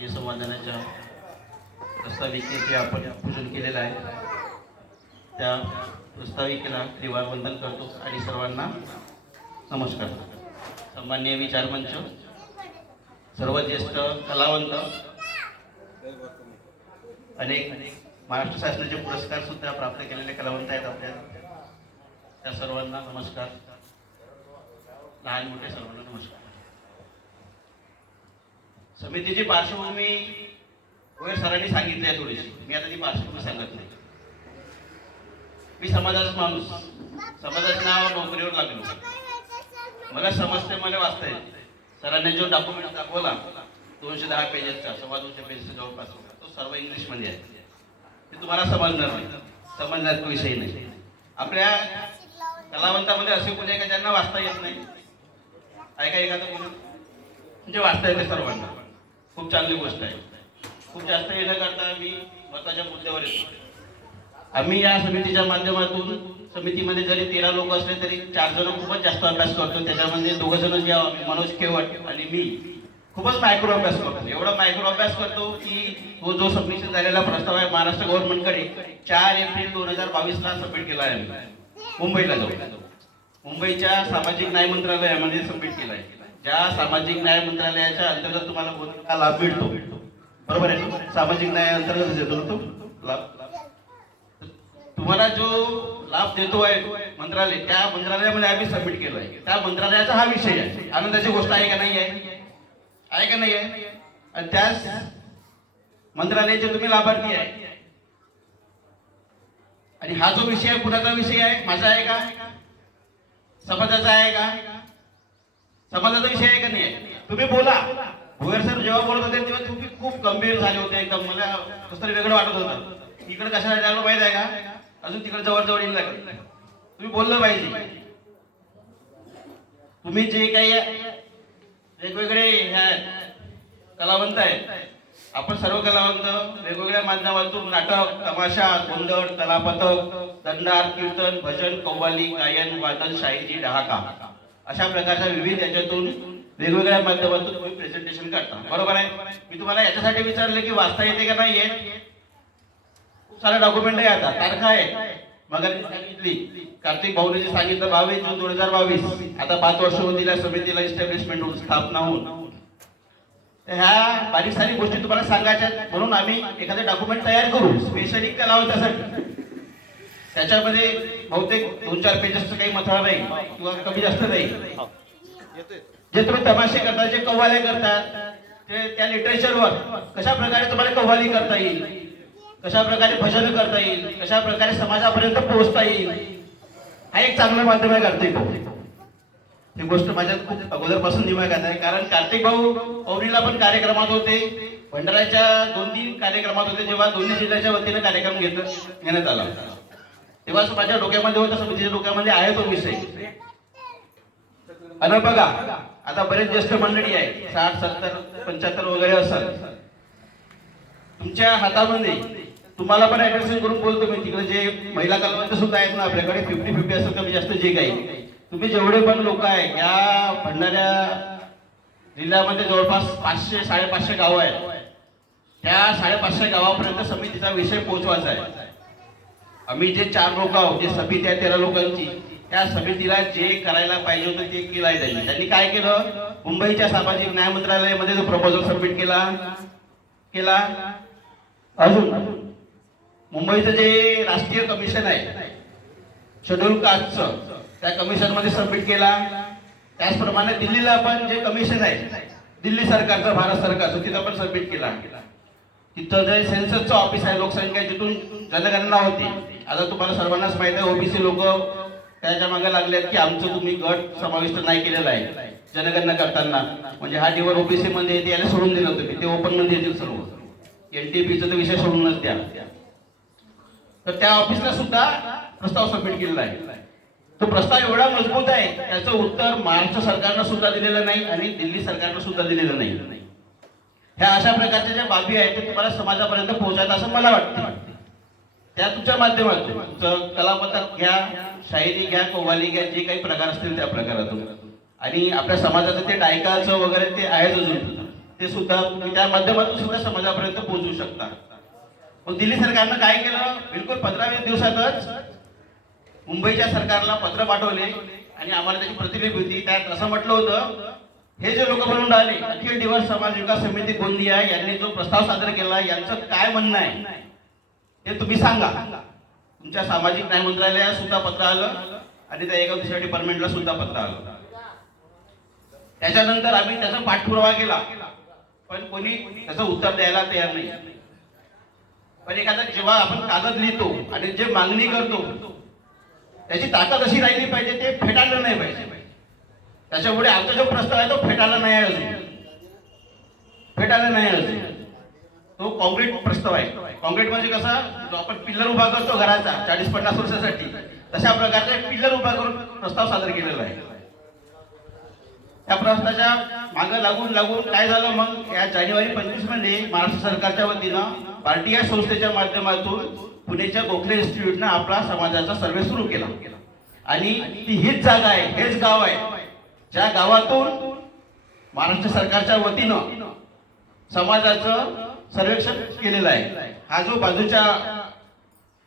हे संवर्धनाच्या प्रस्ताविकेचे आपण पूजन केलेलं आहे. त्या प्रस्ताविकेला त्रिवार वंदन करतो आणि सर्वांना नमस्कार. सन्माननीय विचारमंच, सर्व ज्येष्ठ कलावंत, अनेक महाराष्ट्र शासनाचे पुरस्कार सुद्धा प्राप्त केलेले कलावंत आहेत आपल्या, त्या सर्वांना नमस्कार. लहान मोठे सर्वांना नमस्कार. समितीची पार्श्वभूमी गोयर सरांनी सांगितली आहे थोडीशी, मी आता ती पार्श्वभूमी सांगत नाही. मी समाजाचा माणूस, समाजाचं नाव नोकरीवर लागलो, मला समजते, मला वाचता येते. सरांनी जो डॉक्युमेंट दाखवला 210 पेजेसचा, 2.25 पेजेसचा जवळपास, तो सर्व इंग्लिशमध्ये आहे. ते तुम्हाला समजणार नाही, समजण्याचा विषय नाही. आपल्या कलावंतामध्ये असे कोणी आहे का ज्यांना वाचता येत नाही? ऐका एखादं कोणी म्हणजे वाचता येते सर्वांना, खूप चांगली गोष्ट आहे. खूप जास्त हे न करता मी महत्त्वाच्या मुद्द्यावर येतो. आम्ही या समितीच्या माध्यमातून, समितीमध्ये जरी 13 लोक असले तरी 4 जण खूपच जास्त अभ्यास करतो. त्याच्यामध्ये 2 जण जे मनोज केवट आणि मी खूपच मायक्रो अभ्यास करतो. एवढा मायक्रो अभ्यास करतो की तो जो सबमिशन झालेला प्रस्ताव आहे महाराष्ट्र गव्हर्नमेंटकडे 4 एप्रिल 2022ला सबमिट केला आहे. मुंबईला जाऊन मुंबईच्या सामाजिक न्याय मंत्रालयामध्ये सबमिट केला आहे. ज्या सामाजिक न्याय मंत्रालयाच्या अंतर्गत तुम्हाला कोणता लाभ मिळतो, बरोबर आहे, सामाजिक न्याय अंतर्गत देतो तो लाभ. तुम्हाला जो लाभ देतो आहे मंत्रालय, त्या मंत्रालयामध्ये आम्ही सबमिट केलं आहे. त्या मंत्रालयाचा हा विषय आहे. आनंदाची गोष्ट आहे का नाही आहे? आहे का नाही आहे? आणि त्याच मंत्रालयाचे तुम्ही लाभार्थी आहे. आणि हा जो विषय आहे, कुणाचा विषय आहे? माझा आहे का? समाजाचा आहे का? समाजाचा विषय आहे का नाही? तुम्ही बोला. भुयर सर जेव्हा बोलत होते तेव्हा तुम्ही खूप गंभीर झाले होते, एकदम मला कसं तरी वेगळं वाटत होतं. इकडे कशाला आलो माहित आहे का? अजून तिकडे जवळ येईल लागेल. तुम्ही बोललं पाहिजे. तुम्ही जे काही वेगवेगळे कलावंत आहेत, आपण सर्व कलावंत वेगवेगळ्या माध्यमातून नाटक, तमाशा, गोंधळ, कलापथक, दंडार, कीर्तन, भजन, कव्वाली, गायन, वादन, शाहिरी, डहाका अशा प्रकारच्या विविध याच्यातून वेगवेगळ्या माध्यमातून तुम्ही प्रेझेंटेशन करता, बरोबर आहे. मी तुम्हाला याच्यासाठी विचारले की वाचता येते का नाही येत? खूप सारे डॉक्युमेंट आहे, आता तारखा आहे. मग सांगितली कार्तिक भाऊने जे सांगितलं 22 जून 2022, आता 5 वर्ष होतील समितीला इस्टॅब्लिशमेंट होऊन, स्थापना होऊन. ह्या बारीक सारी गोष्टी तुम्हाला सांगायच्या, म्हणून आम्ही एखादे डॉक्युमेंट तयार करू स्पेशली कलावंतासाठी. त्याच्यामध्ये बहुतेक 2-4 पेजेसचं काही महत्व नाही किंवा कमी जास्त नाही. जे तुम्ही तमाशे करता, जे कव्वाल्या करतात, ते त्या लिटरेचरवर कशा प्रकारे तुम्हाला कव्वाली करता येईल, कशा प्रकारे भजन करता येईल, कशा प्रकारे समाजापर्यंत पोहोचता येईल, हा एक चांगलं माध्यम आहे कार्तिक भाऊ. ही गोष्ट माझ्या खूप अगोदरपासून दिमागात आहे. कारण कार्तिक भाऊ पौरीला पण कार्यक्रमात होते, भंडाऱ्याच्या 2-3 कार्यक्रमात होते, जेव्हा दोन्ही जिल्ह्याच्या वतीने कार्यक्रम घेण्यात आला तेव्हा माझ्या डोक्यामध्ये होता, समितीच्या डोक्यामध्ये आहे तो विषय. आणि बघा आता बरेच ज्येष्ठ मंडळी आहे, 60, 70, 75 वगैरे असतात. तुमच्या हातामध्ये तुम्हाला पण ऍड्रेसिंग करून बोलतो मी, तिकडे जे महिला कलावंत सुद्धा आहेत ना आपल्याकडे, 50-50 असं कमी जास्त जे काही तुम्ही जेवढे पण लोक आहेत, या भंडाऱ्या जिल्ह्यामध्ये जवळपास 500-550 गावं आहेत. त्या 550 गावापर्यंत समितीचा विषय पोहोचवायचा आहे. आम्ही जे 4 लोक आहोत, जे समिती आहे 13 लोकांची, त्या समितीला जे करायला पाहिजे होतं ते केलं आहे त्यांनी. त्यांनी काय केलं? मुंबईच्या सामाजिक न्याय मंत्रालयामध्ये जो प्रपोजल सबमिट केला. अजून मुंबईचं जे राष्ट्रीय कमिशन आहे शेड्यूल कास्टचं, त्या कमिशन मध्ये सबमिट केला. त्याचप्रमाणे दिल्लीला पण जे कमिशन आहे दिल्ली सरकारचं, भारत सरकारचं, तिथं पण सबमिट केला. तिथं जे सेन्ससचं ऑफिस आहे, लोकसंख्या जिथून जनगणना होती, आता तुम्हाला सर्वांनाच माहिती आहे ओबीसी लोक त्याच्या मागे लागलेत की आमचं तुम्ही गट समाविष्ट नाही केलेला आहे जनगणना करताना. म्हणजे हा डिवर ओबीसी मध्ये येते, याला सोडून दिलं तुम्ही, ते ओपन मध्ये येतील सर्व. एनटीपीचा विषय सोडूनच द्या. तर त्या ऑफिसला सुद्धा प्रस्ताव सबमिट केलेला आहे. तो प्रस्ताव एवढा मजबूत आहे, त्याचं उत्तर महाराष्ट्र सरकारनं सुद्धा दिलेलं नाही आणि दिल्ली सरकारनं सुद्धा दिलेलं नाही. ह्या अशा प्रकारच्या ज्या बाबी आहेत ते तुम्हाला समाजापर्यंत पोहोचायचं असं मला वाटतं. त्या तुमच्या माध्यमातून कलापथक घ्या, शायरी घ्या, कव्वाली घ्या, जे काही प्रकार असतील त्या प्रकारातून. आणि आपल्या समाजाचं ते डायकाचं वगैरे ते आहेच अजून. ते सुद्धा तुम्ही त्या माध्यमातून सुद्धा समाजापर्यंत पोहोचू शकता. पण दिल्ली सरकारनं काय केलं, बिलकुल 15-20 दिवसातच मुंबईच्या सरकारला पत्र पाठवले आणि आम्हाला त्याची प्रतिलिपी होती. त्यात असं म्हटलं होतं, हे जे लोक बनवून राहिले अखिल दिवस समाज विकास समिती गोंदिया यांनी जो प्रस्ताव सादर केला, यांचं काय म्हणणं आहे ते तुम्ही सांगा. तुमच्या सामाजिक न्याय मंत्रालयात सुद्धा पत्र आलं आणि त्या एका दुसऱ्या डिपार्टमेंटला सुद्धा पत्र आलं. त्याच्यानंतर आम्ही त्याचा पाठपुरावा केला, पण कोणी त्याचं उत्तर द्यायला तयार नाही. पण एखादा जेव्हा आपण कागद लिहितो आणि जे मागणी करतो त्याची ताकद अशी राहिली पाहिजे, ते फेटाळलं नाही पाहिजे. त्याच्यामुळे आमचा जो प्रस्ताव आहे तो फेटाळला नाही अजून, फेटाळला नाही अजून. तो कॉन्क्रीट प्रस्ताव आहे. कॉन्क्रीट म्हणजे कसा, जो आपण पिल्लर उभा करतो घराचा 40-50 वर्षासाठी, तशा प्रकारचा एक पिल्लर उभा करून प्रस्ताव सादर केलेला आहे. त्या प्रस्तावाच्या मागे लागून काय झालं, मग या जानेवारी 25 मध्ये महाराष्ट्र सरकारच्या वतीनं पार्टी या संस्थेच्या माध्यमातून पुण्याच्या गोखले इन्स्टिट्यूटनं आपला समाजाचा सर्वे सुरू केला. आणि ती हीच जागा आहे, हेच गाव आहे, ज्या गावातून महाराष्ट्र सरकारच्या वतीनं समाजाचं सर्वेक्षण केलेलं आहे. हा जो बाजूच्या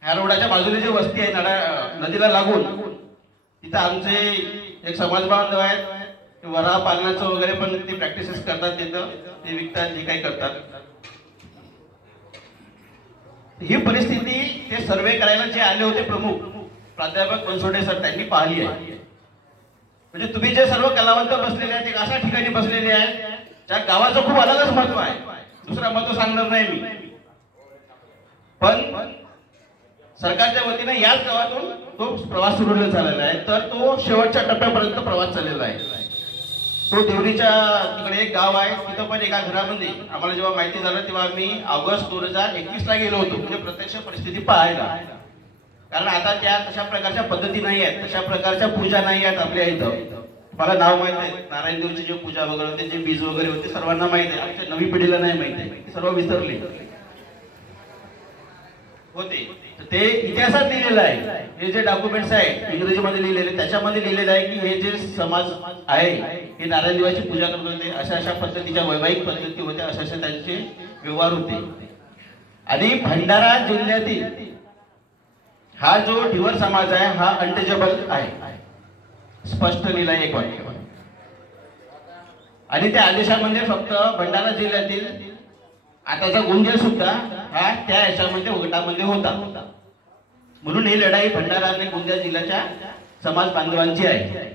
ह्या रोडाच्या बाजूने जी वस्ती आहे नदीला लागून, तिथं आमचे एक समाज बांधव आहेत, वरा पालनाचं वगैरे पण ते प्रॅक्टिसेस करतात, तिथं ते विकतात, जे काही करतात. ही परिस्थिती ते सर्वे करायला जे आले होते प्रमुख प्राध्यापक बनसोडे सर, त्यांनी पाहिली आहे. म्हणजे तुम्ही जे सर्व कलावंत बसलेले आहेत, ते अशा ठिकाणी बसलेले आहेत ज्या गावाचं खूप अलगच महत्व आहे. दुसरा महत्व सांगणार नाही मी, पण सरकारच्या वतीने याच गावातून तो प्रवास सुरू झालेला आहे. तर तो शेवटच्या टप्प्यापर्यंत प्रवास चाललेला आहे. तो देवरीच्या तिकडे एक गाव आहे, तिथं पण एका घरामध्ये आम्हाला जेव्हा माहिती झालं तेव्हा आम्ही ऑगस्ट 2021 ला गेलो होतो, म्हणजे प्रत्यक्ष परिस्थिती पाहायला. कारण आता त्या तशा प्रकारच्या पद्धती नाही आहेत, तशा प्रकारच्या पूजा नाही आहेत आपल्या इथं. मला नाव माहित आहे, नारायण देवची जी पूजा वगैरे होते, जे बीज वगैरे होते, सर्वांना माहित आहे. आमच्या नवी पिढीला नाही माहित आहे, सर्व विसरले होते. ते इतिहासात लिहिलेलं आहे. हे जे डॉक्युमेंट्स आहे इंग्रजीमध्ये लिहिलेले, त्याच्यामध्ये लिहिलेलं आहे की हे जे समाज आहे हे नारायण देवाची पूजा करत होते, अशा पद्धतीच्या वैवाहिक पद्धती होत्या, अशा त्यांचे व्यवहार होते. आणि भंडारा जिल्ह्यातील हा जो ढिवर समाज आहे हा अनटचेबल आहे, स्पष्ट लिहिलं आहे एक वाक्य. आणि त्या आदेशामध्ये फक्त भंडारा जिल्ह्यातील आताचा गोंदिया सुद्धा हा त्या याच्यामध्ये गटामध्ये होता. म्हणून ही लढाई भंडारा आणि गोंदिया जिल्ह्याच्या समाज बांधवांची आहे.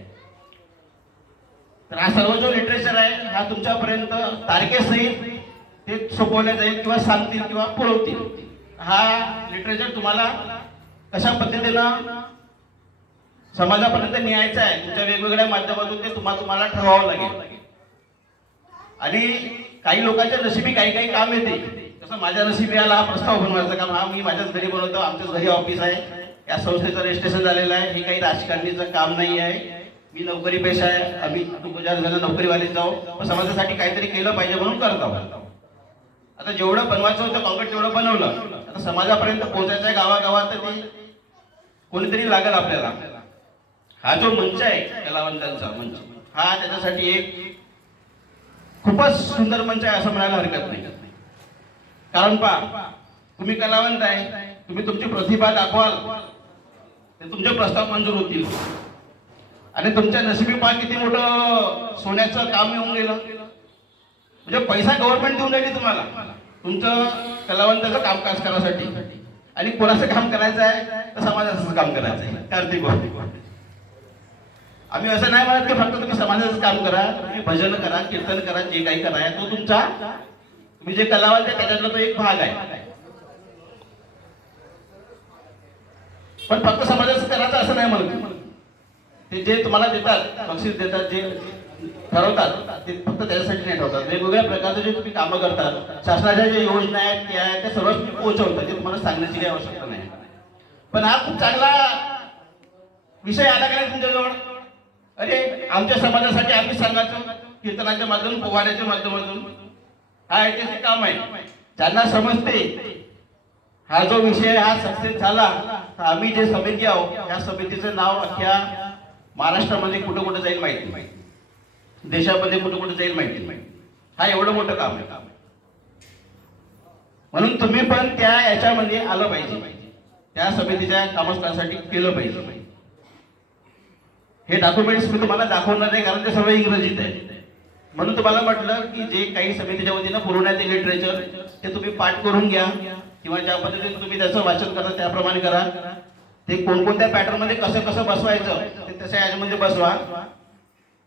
तर हा सर्व जो लिटरेचर आहे हा तुमच्यापर्यंत तारखेसहित ते सोपवल्या जाईल किंवा सांगतील किंवा पुरवतील. हा लिटरेचर तुम्हाला कशा पद्धतीनं समाजापर्यंत न्यायचं आहे, तुमच्या वेगवेगळ्या माध्यमातून ते तुम्हाला ठरवावं लागेल. आणि काही लोकांच्या नशिबी काही काम येते. तसं माझ्या नशिबी आला हा प्रस्ताव बनवायचा काम, हा मी माझ्याच घरी बनवतो, आमच्याच घरी ऑफिस आहे, या संस्थेचं रजिस्ट्रेशन झालेलं आहे. हे काही राजकारणीचं काम नाही आहे, मी नोकरी पेशा आहे, आम्ही गुजरात झालं नोकरीवाले जाऊ, पण समाजासाठी काहीतरी केलं पाहिजे म्हणून करत आहोत. आता जेवढं बनवायचं होतं कॉन्क्रीट तेवढं बनवलं, आता समाजापर्यंत पोहोचायचं आहे गावागावात, तर ते कोणीतरी लागेल आपल्याला. हा जो मंच आहे कलावंतांचा मंच, हा त्याच्यासाठी एक खूपच सुंदर मंच आहे असं म्हणायला हरकत नाही. कारण पहा, तुम्ही कलावंत आहे, तुम्ही तुमची प्रतिभा दाखवाल ते तुमचे प्रस्ताव मंजूर होतील. आणि तुमच्या नशिबी पहा किती मोठं सोन्याचं काम येऊन गेलं. म्हणजे पैसा गव्हर्नमेंट देऊन राहिली तुम्हाला तुमचं कलावंताचं कामकाज करायसाठी. आणि कोणाचं काम करायचं आहे तर समाजाचं काम करायचं आहे. कार्तिक गोष्टी आम्ही असं नाही म्हणत की फक्त तुम्ही समाजाचं काम करा, तुम्ही भजन करा, कीर्तन करा, जे काही करा, तो तुमचा तुम्ही जे कलावंत आहे त्याच्यातला तो एक भाग आहे. पण फक्त समाजाचं करायचं असं नाही म्हणत. ते जे तुम्हाला देतात, बक्षीस देतात, जे ठरवतात ते फक्त त्याच्यासाठी नाही ठरवतात. वेगवेगळ्या प्रकारचे जे तुम्ही कामं करतात, शासनाच्या ज्या योजना आहेत त्या आहेत, त्या सर्व तुम्ही पोहोचवतात, ते तुम्हाला सांगण्याची काही आवश्यकता नाही. पण हा खूप चांगला विषय आला का तुमच्याजवळ, अरे आमच्या समाजासाठी आम्ही सांगायचं कीर्तनाच्या माध्यमातून, पोवाड्याच्या माध्यमातून. हा ऐतिहासिक काम आहे. ज्यांना समजते हा जो विषय हा सक्सेस झाला, तर आम्ही जे समिती आहोत त्या समितीचं नाव अख्ख्या महाराष्ट्रामध्ये कुठं कुठं जाईल माहिती, देशामध्ये कुठं कुठं जाईल माहिती. हा एवढं मोठं काम आहे. म्हणून तुम्ही पण त्या याच्यामध्ये आलं पाहिजे, त्या समितीच्या कामकाजासाठी केलं पाहिजे. हे डॉक्युमेंट्स मी तुम्हाला दाखवणार नाही कारण ते सर्व इंग्रजीत आहे. म्हणून तुम्हाला म्हटलं की जे काही समितीच्या वतीनं पुरवण्यात येईल लिटरेचर ते तुम्ही पाठ करून घ्या किंवा ज्या पद्धतीने तुम्ही त्याचं वाचन करता त्याप्रमाणे करा. ते कोणकोणत्या पॅटर्न मध्ये कसं कसं बसवायचं ते तशा याच्यामध्ये बसवा.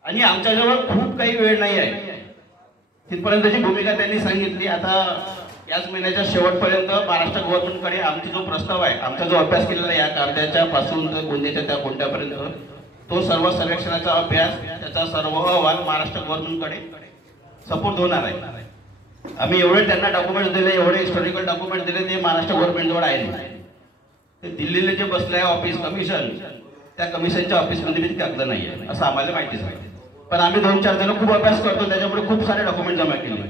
आणि आमच्याजवळ खूप काही वेळ नाही आहे, तिथपर्यंतची भूमिका त्यांनी सांगितली. आता याच महिन्याच्या शेवटपर्यंत महाराष्ट्र गव्हर्नमेंटकडे आमचा जो प्रस्ताव आहे, आमचा जो अभ्यास केलेला आहे या कायद्याच्या पासून तर कोणत्याच्या त्या कोणत्यापर्यंत, तो सर्व सर्वेक्षणाचा अभ्यास त्याचा सर्व अहवाल महाराष्ट्र गव्हर्नमेंटकडे सपोर्ट होणार आहे. आम्ही एवढे त्यांना डॉक्युमेंट दिले, एवढे हिस्टॉरिकल डॉक्युमेंट दिले, ते महाराष्ट्र गव्हर्नमेंटजवळ आहे. ते दिल्लीला जे बसलं आहे ऑफिस कमिशन, त्या कमिशनच्या ऑफिसमध्ये बी कागद नाही आहे असं आम्हाला माहितीच आहे. पण आम्ही 2-4 जण खूप अभ्यास करतो, त्याच्यामुळे खूप सारे डॉक्युमेंट जमा केले.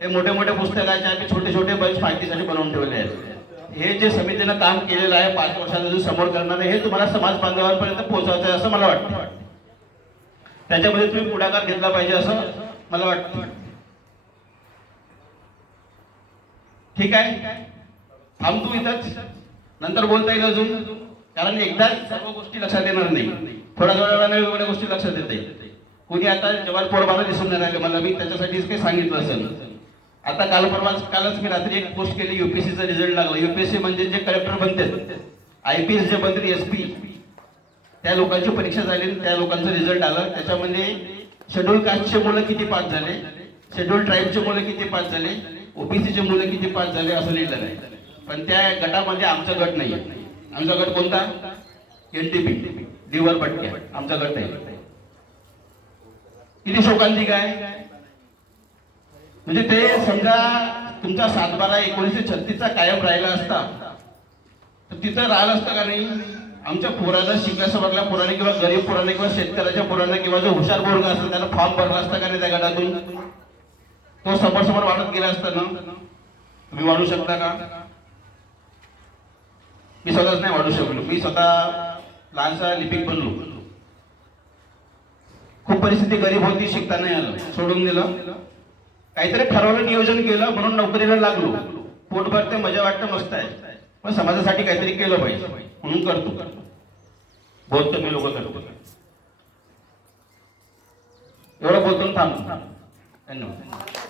हे मोठे मोठे पुस्तकाचे आम्ही छोटे छोटे बंच माहितीसाठी बनवून ठेवले आहेत. हे जे समितीनं काम केलेलं आहे 5 वर्षाचा जो समोर करणार आहे, हे तुम्हाला समाज बांधवांपर्यंत पोहोचवायचं आहे असं मला वाटतं. त्याच्यामध्ये तुम्ही पुढाकार घेतला पाहिजे असं मला वाटतं. ठीक आहे, थांबतो इथंच, नंतर बोलता येईल अजून, कारण एकदाच सर्व गोष्टी लक्षात येणार नाही. थोड्या वेळाने वेगवेगळ्या गोष्टी लक्षात येते. कोणी आता जवान पोरबाला दिसून नाही राहिले, मला मी त्याच्यासाठीच काही सांगितलं असेल. आता कालच मी रात्री एक पोस्ट केली, युपीएससीचा रिझल्ट लागला. युपीएससी म्हणजे जे कलेक्टर बनतात, आयपीएस जे बनतात, एसपी, त्या लोकांची परीक्षा झाली, त्या लोकांचं रिझल्ट आलं. त्याच्यामध्ये शेड्यूल कास्टचे मुलं किती पास झाले, शेड्यूल ट्राईबचे मुलं किती पास झाले, ओबीसीचे मुलं किती पास झाले असं लिहिलं नाही. पण त्या गटामध्ये आमचा गट नाही. आमचा गट कोणता? एनटीपी, दिवर पटक्या, आमचा गट नाही. किती शोकांतिक आहे. म्हणजे ते समजा तुमचा 7/12/1936चा कायम राहिला असता तर तिथं राहिलं असतं का नाही. आमच्या पोराला, शिकल्या सवरल्या पोराने किंवा गरीब पोराने किंवा शेतकऱ्याच्या पोराने किंवा जो हुशार पोरगा असतो त्याला फॉर्म भरला असता का नाही त्या गटातून, तो समोर वाढत गेला असता ना. तुम्ही वाढू शकता का? मी स्वतःच नाही वाढू शकलो. मी स्वतः लहानसा लिपिक बनलो. खूप परिस्थिती गरीब होती, शिकता नाही आलं, सोडून दिलं. काहीतरी ठरवलं, नियोजन केलं, म्हणून नोकरीला लागलो. पोटभर ते मजा वाटतं, मस्त आहे, पण समाजासाठी काहीतरी केलं पाहिजे म्हणून करतो. बहुत कमी लोक करतो. एवढं बोलतो थांबतो. धन्यवाद.